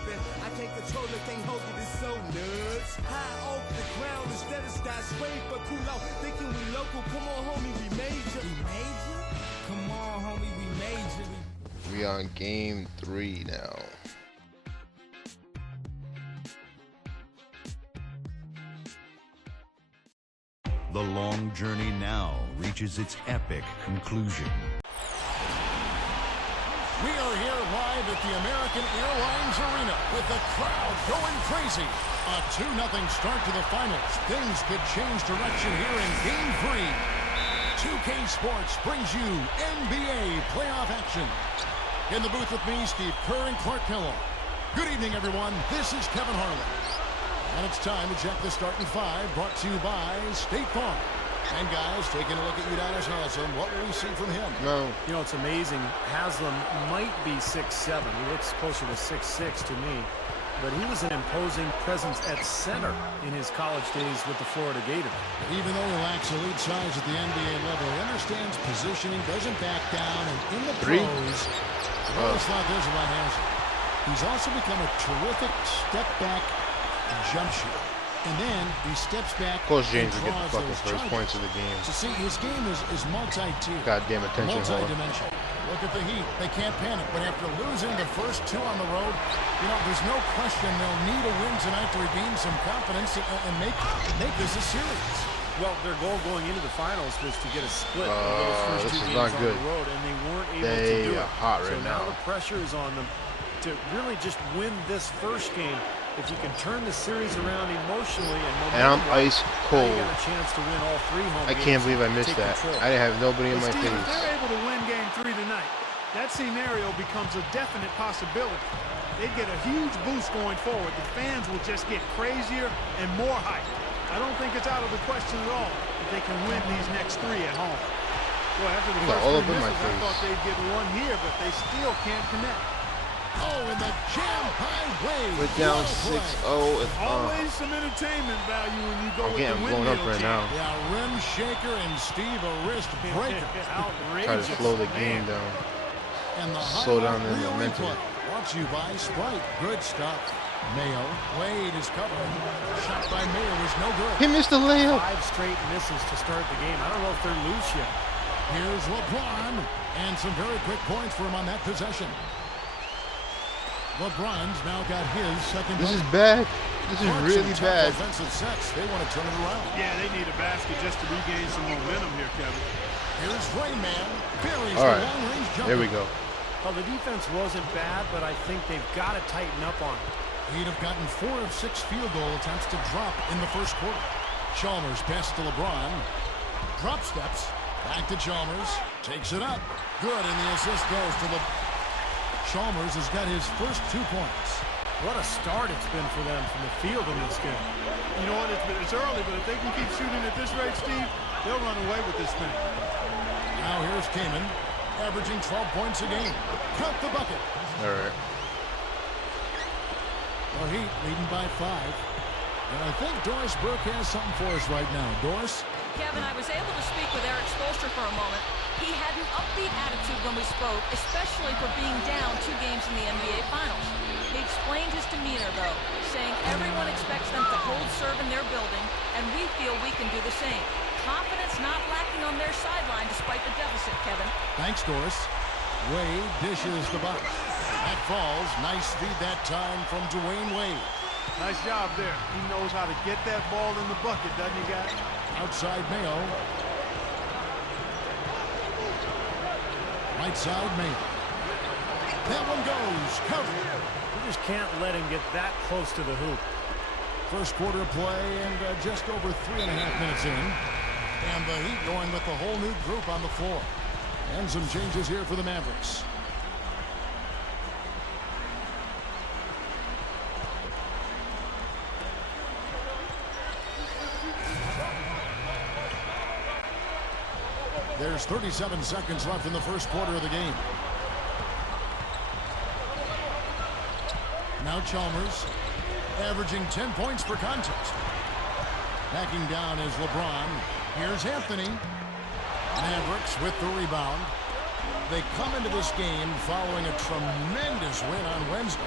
open. I can't control it, can't hold it, it's so nuts. High off the ground instead of skyscraper. Cool out, thinking we local. Come on, homie, we major. We major? Come on, homie, we major. We on game 3 now. The long journey now reaches its epic conclusion. We are here live at the American Airlines Arena with the crowd going crazy. A 2-0 start to the finals. Things could change direction here in Game 3. 2K Sports brings you NBA playoff action. In the booth with me, Steve Kerr and Clark Kellogg. Good evening, everyone. This is Kevin Harlan. And it's time to check the starting 5, brought to you by State Farm. And guys, taking a look at Udonis Haslem, what will we see from him? No. You know, it's amazing. Haslem might be 6'7". He looks closer to 6'6" to me. But he was an imposing presence at center in his college days with the Florida Gators. Even though he lacks elite size at the NBA level, he understands positioning, doesn't back down, and in the pros, I always thought this about Haslem. He's also become a terrific step-back jump shooter. And then he steps back. Coach James will get the and fucking first points of the game. So see, his game is multi-tier. Goddamn attention, multi-dimensional. Look at the Heat. They can't panic, but after losing the first 2 on the road, you know, there's no question they'll need a win tonight to regain some confidence and make this a series. Well, their goal going into the finals was to get a split of those first 2 games on the road, and they weren't able to do it. Hot right so now the pressure is on them to really just win this first game. If you can turn the series around emotionally and I'm ice cold. you got a chance to win all 3 home I games. can't believe I missed that. Control. I didn't have nobody in my Steve, face. if they're able to win Game 3 tonight, that scenario becomes a definite possibility. They get a huge boost going forward. The fans will just get crazier and more hyped. I don't think it's out of the question at all if they can win these next 3 at home. Well, after the first 3 misses, I thought they'd get 1 here, but they still can't connect. Oh, in the jam-high way. We're down 6-0. Always some entertainment value when you go with the I'm going up right now. Yeah, rim shaker and Steve a wrist breaker. Try to slow the game down. And the slow down the real momentum. replay. Brought to you by Sprite. Good stuff. Mayo. Wade is covering. Shot by Mayo is no good. He missed the layup. 5 straight misses to start the game. I don't know if they're loose yet. Here's LeBron. And some very quick points for him on that possession. LeBron's now got his second. This is bad. This is really bad. Offensive sets. They want to turn it around. Yeah, they need a basket just to regain some momentum here, Kevin. Here's Rayman. Buries All the right. long-range jumper. There we go. Well, the defense wasn't bad, but I think they've got to tighten up on it. He'd have gotten 4 of 6 field goal attempts to drop in the first quarter. Chalmers passes to LeBron. Drop steps. Back to Chalmers. Takes it up. Good, and the assist goes to Chalmers has got his first 2 points. What a start it's been for them from the field in this game. You know what? It's early, but if they can keep shooting at this rate, Steve, they'll run away with this thing. Now here's Kaman, averaging 12 points a game. Count the bucket. All right. The Heat leading by 5. And I think Doris Burke has something for us right now. Doris? Kevin, I was able to speak with Eric Spoelstra for a moment. He had an upbeat attitude when we spoke, especially for being down 2 games in the NBA Finals. He explained his demeanor, though, saying everyone expects them to hold serve in their building, and we feel we can do the same. Confidence not lacking on their sideline despite the deficit, Kevin. Thanks, Doris. Wade dishes the box. That falls. Nice feed that time from Dwayne Wade. Nice job there. He knows how to get that ball in the bucket, doesn't he, guys? Outside Mayo. Right side Mayo. That one goes. Covered. You just can't let him get that close to the hoop. First quarter play and just over 3.5 minutes in. And the Heat going with the whole new group on the floor. And some changes here for the Mavericks. There's 37 seconds left in the first quarter of the game. Now Chalmers, averaging 10 points per contest. Backing down is LeBron. Here's Anthony. Mavericks with the rebound. They come into this game following a tremendous win on Wednesday.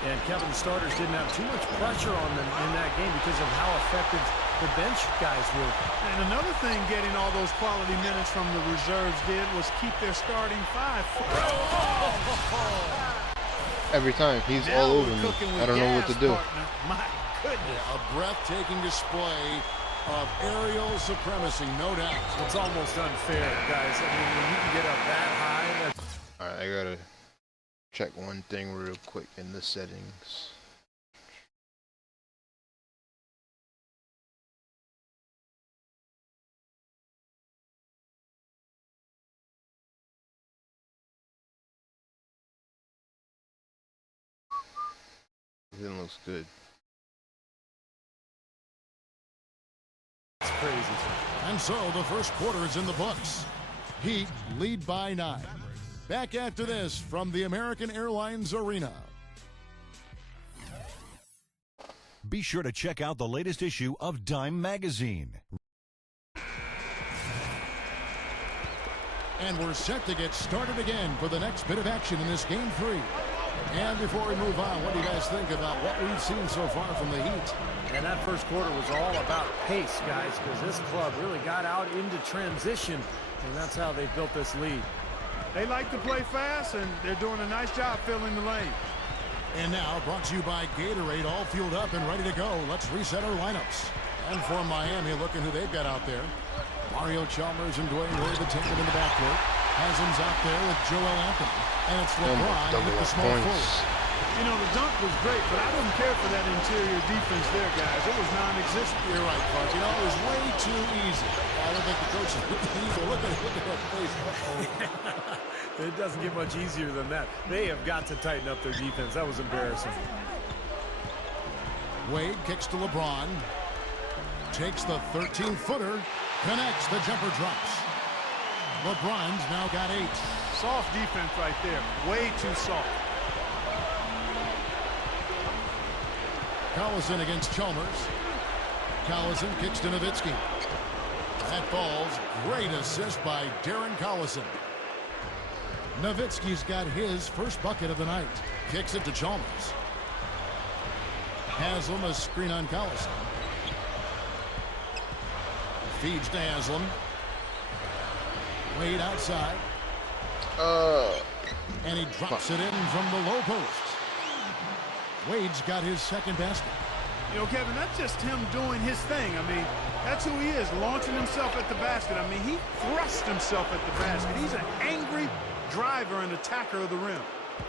And Kevin, the starters didn't have too much pressure on them in that game because of how effective the bench guys were. And another thing getting all those quality minutes from the reserves did was keep their starting five. Every time. He's Now all we're over me. cooking with I don't know what gas, to do. partner. My goodness. A breathtaking display of aerial supremacy, no doubt. It's almost unfair, guys. I mean, when you can get up that high, that's... Alright, I gotta check one thing real quick in the settings. Everything looks good. It's crazy. And so the first quarter is in the books. Heat lead by 9. Back after this from the American Airlines Arena. Be sure to check out the latest issue of Dime Magazine. And we're set to get started again for the next bit of action in this game 3. And before we move on, what do you guys think about what we've seen so far from the Heat? And that first quarter was all about pace, guys, because this club really got out into transition, and that's how they built this lead. They like to play fast, and they're doing a nice job filling the lane. And now, brought to you by Gatorade, all fueled up and ready to go. Let's reset our lineups. And for Miami, look at who they've got out there. Mario Chalmers and Dwayne Wade, the tandem in the backcourt. Hazen's out there with Joel Anthony. And it's LeBron with the small forward. You know, the dunk was great, but I didn't care for that interior defense there, guys. It was non-existent. You're right, Clark. You know, it was way too easy. I don't think the coach is evil. Look at that face. It doesn't get much easier than that. They have got to tighten up their defense. That was embarrassing. Wade kicks to LeBron. Takes the 13-footer. Connects. The jumper drops. LeBron's now got 8. Soft defense right there. Way too soft. Collison against Chalmers. Collison kicks to Nowitzki. That falls. Great assist by Darren Collison. Nowitzki's got his first bucket of the night. Kicks it to Chalmers. Haslam, a screen on Collison. Feeds to Haslam. Wade outside. And he drops it in from the low post. Wade's got his second basket. You know, Kevin, that's just him doing his thing. I mean, that's who he is, launching himself at the basket. I mean, he thrust himself at the basket. He's an angry driver and attacker of the rim.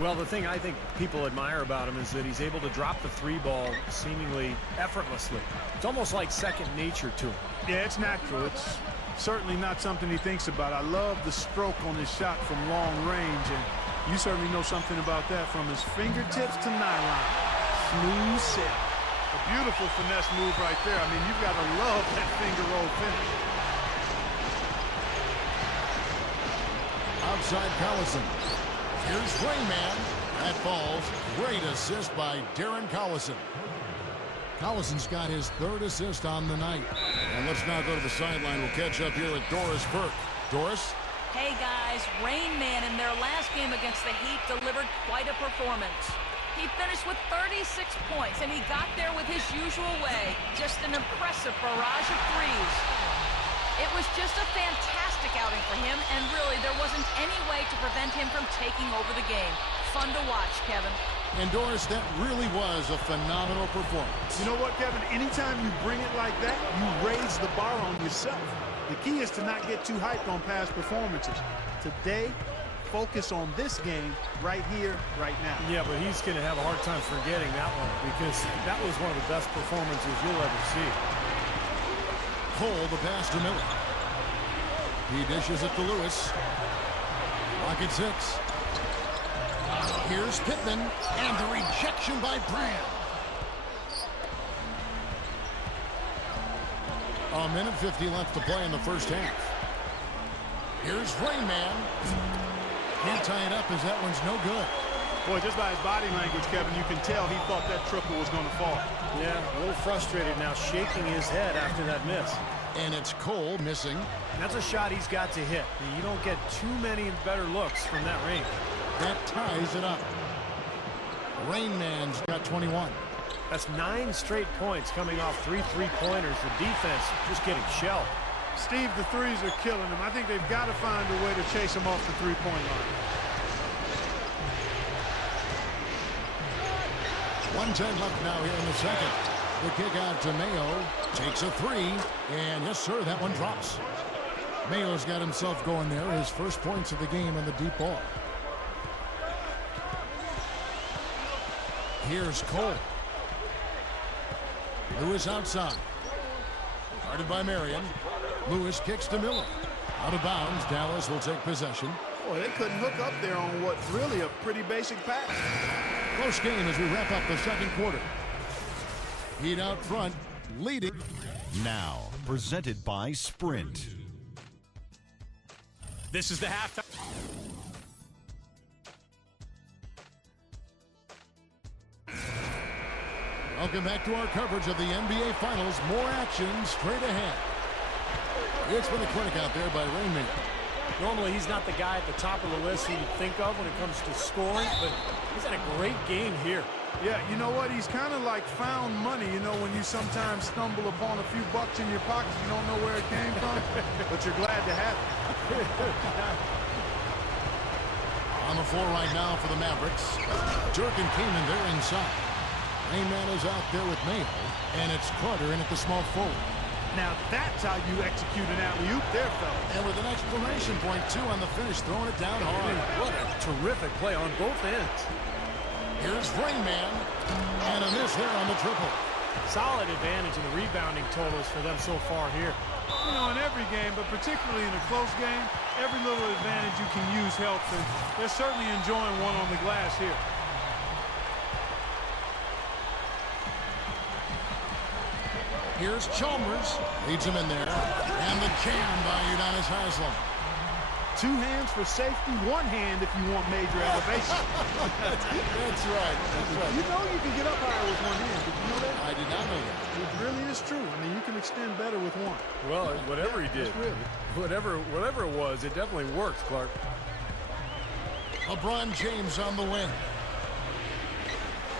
Well, the thing I think people admire about him is that he's able to drop the 3 ball seemingly effortlessly. It's almost like second nature to him. Yeah, it's natural. It's certainly not something he thinks about. I love the stroke on his shot from long range, and you certainly know something about that from his fingertips to nylon. Smooth sail. A beautiful finesse move right there. I mean, you've got to love that finger roll finish. Outside Collison. Here's Rayman. That falls. Great assist by Darren Collison. Collison's got his 3rd assist on the night. And let's now go to the sideline. We'll catch up here with Doris Burke. Doris? Hey guys, Rain Man in their last game against the Heat delivered quite a performance. He finished with 36 points, and he got there with his usual way. Just an impressive barrage of threes. It was just a fantastic outing for him, and really there wasn't any way to prevent him from taking over the game. Fun to watch, Kevin. And Doris, that really was a phenomenal performance. You know what, Kevin? Anytime you bring it like that, you raise the bar on yourself. The key is to not get too hyped on past performances. Today, focus on this game right here, right now. Yeah, but he's going to have a hard time forgetting that one because that was one of the best performances you'll ever see. Cole, the pass to Miller. He dishes it to Lewis. Rocket 6. Here's Pittman, and the rejection by Brand. A minute 50 left to play in the first half. Here's Rainman. Can't tie it up as that one's no good. Boy, just by his body language, Kevin, you can tell he thought that triple was going to fall. Yeah, a little frustrated now, shaking his head after that miss. And it's Cole missing. That's a shot he's got to hit. You don't get too many better looks from that range. That ties it up. Rain Man's got 21. That's 9 straight points coming off 3 3-pointers. The defense just getting shelled. Steve, the threes are killing him. I think they've got to find a way to chase him off the three-point line. 1:10 left now here in the second. The kick out to Mayo. Takes a three. And yes, sir, that one drops. Mayo's got himself going there. His first points of the game on the deep ball. Here's Cole. Lewis outside. Guarded by Marion. Lewis kicks to Miller. Out of bounds. Dallas will take possession. Boy, they couldn't hook up there on what's really a pretty basic pass. Close game as we wrap up the second quarter. Heat out front, leading. Now, presented by Sprint. This is the halftime. Welcome back to our coverage of the NBA Finals. More action straight ahead. It's been a clinic out there by Rainman. Normally, he's not the guy at the top of the list who you'd think of when it comes to scoring, but he's had a great game here. Yeah, you know what? He's kind of like found money, you know, when you sometimes stumble upon a few bucks in your pocket, you don't know where it came from, but you're glad to have it. On the floor right now for the Mavericks. Dirk and Keenan, they're inside. Rainman is out there with Mayo, and it's Carter in at the small forward. Now that's how you execute an alley-oop there, fellas. And with an exclamation point, too, on the finish, throwing it down hard. What a terrific play on both ends. Here's Rainman, and a miss there on the triple. Solid advantage in the rebounding totals for them so far here. You know, in every game, but particularly in a close game, every little advantage you can use helps, and they're certainly enjoying one on the glass here. Here's Chalmers. Leads him in there. And the jam by Udonis Haslem. 2 hands for safety, 1 hand if you want major elevation. That's right. That's right. You know you can get up higher with 1 hand. Did you know that? I did not know that. It really is true. I mean, you can extend better with 1. Well, whatever he did, really. whatever it was, it definitely worked, Clark. LeBron James on the wing.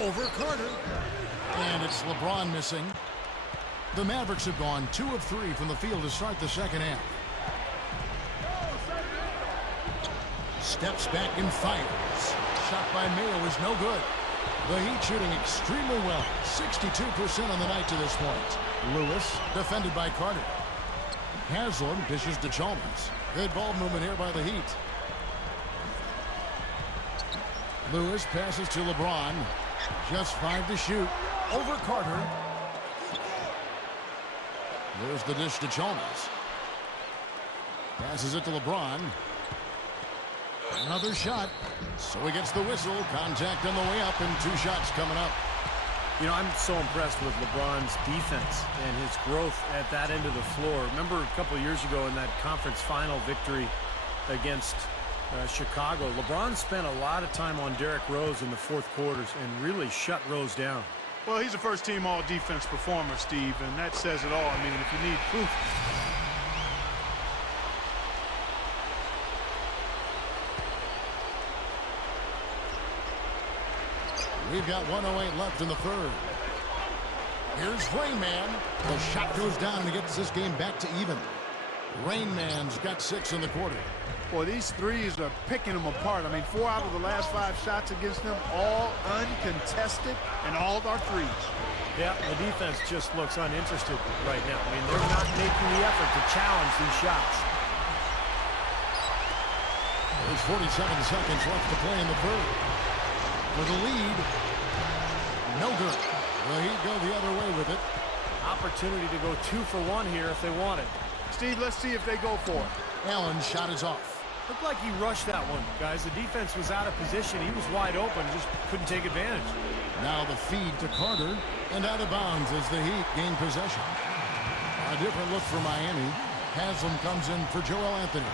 Over Carter. And it's LeBron missing. The Mavericks have gone 2 of 3 from the field to start the second half. Steps back and fires. Shot by Mayo is no good. The Heat shooting extremely well. 62% on the night to this point. Lewis defended by Carter. Haslem dishes to Chalmers. Good ball movement here by the Heat. Lewis passes to LeBron. Just 5 to shoot. Over Carter. There's the dish to Chalmers. Passes it to LeBron. Another shot. So he gets the whistle. Contact on the way up and 2 shots coming up. You know, I'm so impressed with LeBron's defense and his growth at that end of the floor. Remember a couple of years ago in that conference final victory against Chicago, LeBron spent a lot of time on Derrick Rose in the fourth quarters and really shut Rose down. Well, he's a first-team all-defense performer, Steve, and that says it all. I mean, if you need proof. We've got 1:08 left in the third. Here's Rainman. The shot goes down and gets this game back to even. Rainman's got 6 in the quarter. Boy, these threes are picking them apart. I mean, 4 out of the last 5 shots against them, all uncontested, and all are threes. Yeah, the defense just looks uninterested right now. I mean, they're not making the effort to challenge these shots. There's 47 seconds left to play in the third. For the lead, no good. The Heat go the other way with it. Opportunity to go 2 for 1 here if they want it. Steve, let's see if they go for it. Allen's shot is off. Looked like he rushed that one, guys. The defense was out of position. He was wide open, just couldn't take advantage. Now the feed to Carter, and out of bounds as the Heat gain possession. A different look for Miami. Haslem comes in for Joel Anthony,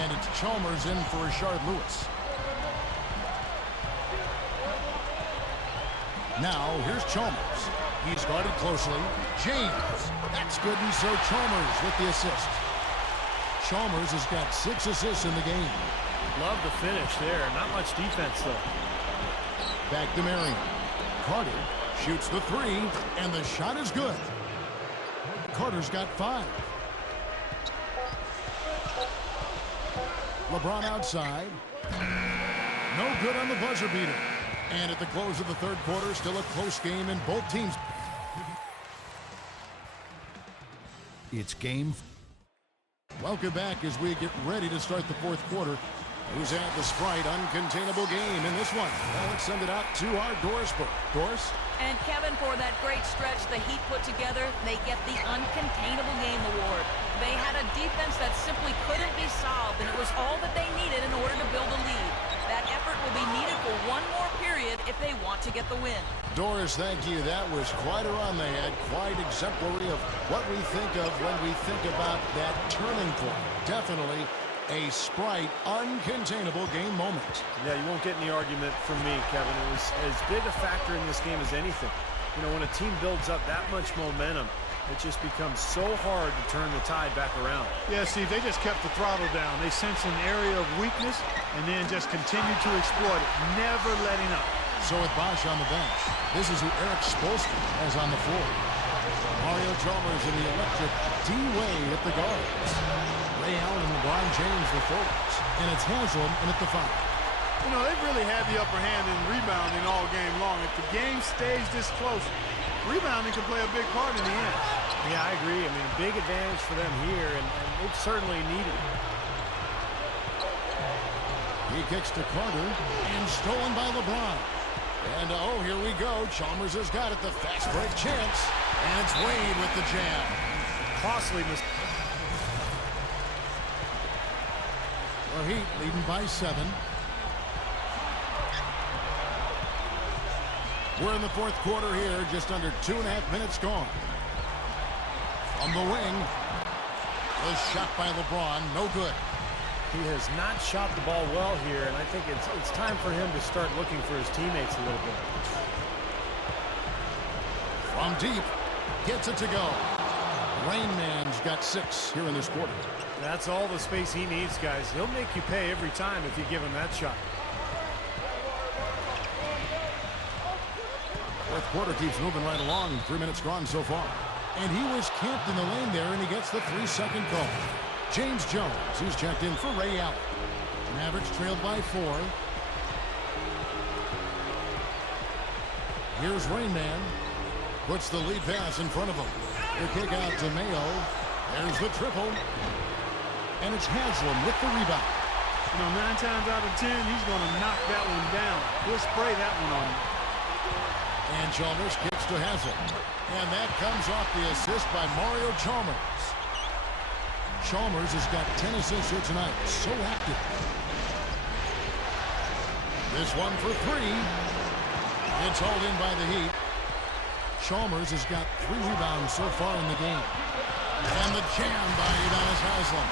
and it's Chalmers in for Rashard Lewis. Now here's Chalmers. He's guarded closely. James. That's good, and so Chalmers with the assist. Chalmers has got 6 assists in the game. Love the finish there. Not much defense, though. Back to Marion. Carter shoots the three, and the shot is good. Carter's got 5. LeBron outside. No good on the buzzer beater. And at the close of the third quarter, still a close game in both teams. It's game. Welcome back as we get ready to start the fourth quarter. Who's had the Sprite uncontainable game in this one? Well, let's send it out to our Doris book. Doris? And Kevin, for that great stretch the Heat put together, they get the Uncontainable Game Award. They had a defense that simply couldn't be solved, and it was all that they needed in order to build a lead. That effort will be needed for one more period if they want to get the win. Doris, thank you. That was quite a run they had, quite exemplary of what we think of when we think about that turning point. Definitely a Sprite uncontainable game moment. Yeah, you won't get any argument from me, Kevin. It was as big a factor in this game as anything. You know, when a team builds up that much momentum, it just becomes so hard to turn the tide back around. Yeah, Steve, they just kept the throttle down. They sensed an area of weakness and then just continued to exploit it, never letting up. So with Bosch on the bench, this is who Eric Spoelstra has on the floor. Mario Chalmers in the electric D-Wade at the guards. Ray Allen and LeBron James the forwards. And it's Haslam in at the 5. You know, they've really had the upper hand in rebounding all game long. If the game stays this close, rebounding can play a big part in the end. Yeah, I agree. I mean, a big advantage for them here, and they've certainly needed it. He kicks to Carter, and stolen by LeBron. And, oh, here we go. Chalmers has got it, the fast break chance. And it's Wade with the jam. Costly mistake. The Heat leading by 7. We're in the fourth quarter here, just under 2.5 minutes gone. From the wing, the shot by LeBron, no good. He has not shot the ball well here, and I think it's time for him to start looking for his teammates a little bit. From deep, gets it to go. Rain Man's got 6 here in this quarter. That's all the space he needs, guys. He'll make you pay every time if you give him that shot. Fourth quarter keeps moving right along. 3 minutes gone so far. And he was camped in the lane there, and he gets the 3-second call. James Jones, who's checked in for Ray Allen. Mavericks trailed by 4. Here's Rain Man. Puts the lead pass in front of him. The kick out to Mayo. There's the triple. And it's Haslam with the rebound. You know, 9 times out of 10, he's going to knock that one down. He'll spray that one on you. And Chalmers kicks to Haslam. And that comes off the assist by Mario Chalmers. Chalmers has got 10 assists here tonight. So active. This one for 3. It's hauled in by the Heat. Chalmers has got 3 rebounds so far in the game. And the jam by Udonis Haslam.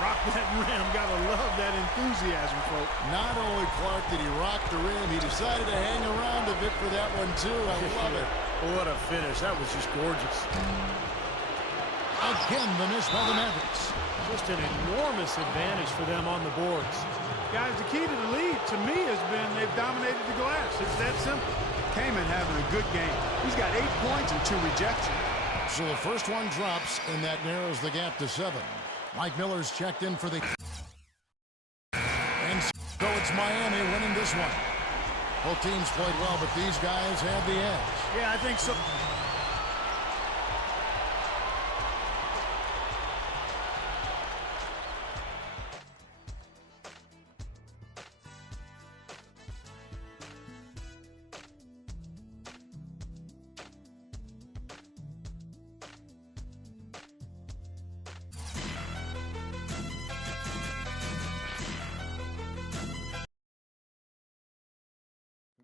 Rock that rim. Gotta love that enthusiasm, folks. Not only, Clark, did he rock the rim, he decided to hang around a bit for that one, too. I love it. What a finish. That was just gorgeous. Again, the miss by the Mavericks. Just an enormous advantage for them on the boards. Guys, the key to the lead, to me, has been they've dominated the glass. It's that simple. Kaman having a good game. He's got 8 points and 2 rejections. So the first one drops, and that narrows the gap to 7. Mike Miller's checked in for the... And so it's Miami winning this one. Both teams played well, but these guys had the edge. Yeah, I think so.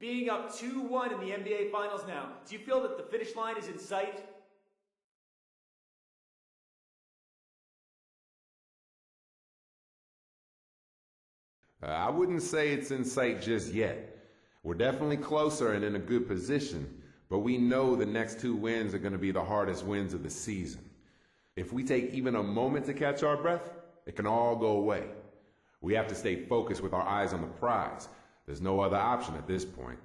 Being up 2-1 in the NBA Finals now, do you feel that the finish line is in sight? I wouldn't say it's in sight just yet. We're definitely closer and in a good position, but we know the next 2 wins are going to be the hardest wins of the season. If we take even a moment to catch our breath, it can all go away. We have to stay focused with our eyes on the prize. There's no other option at this point.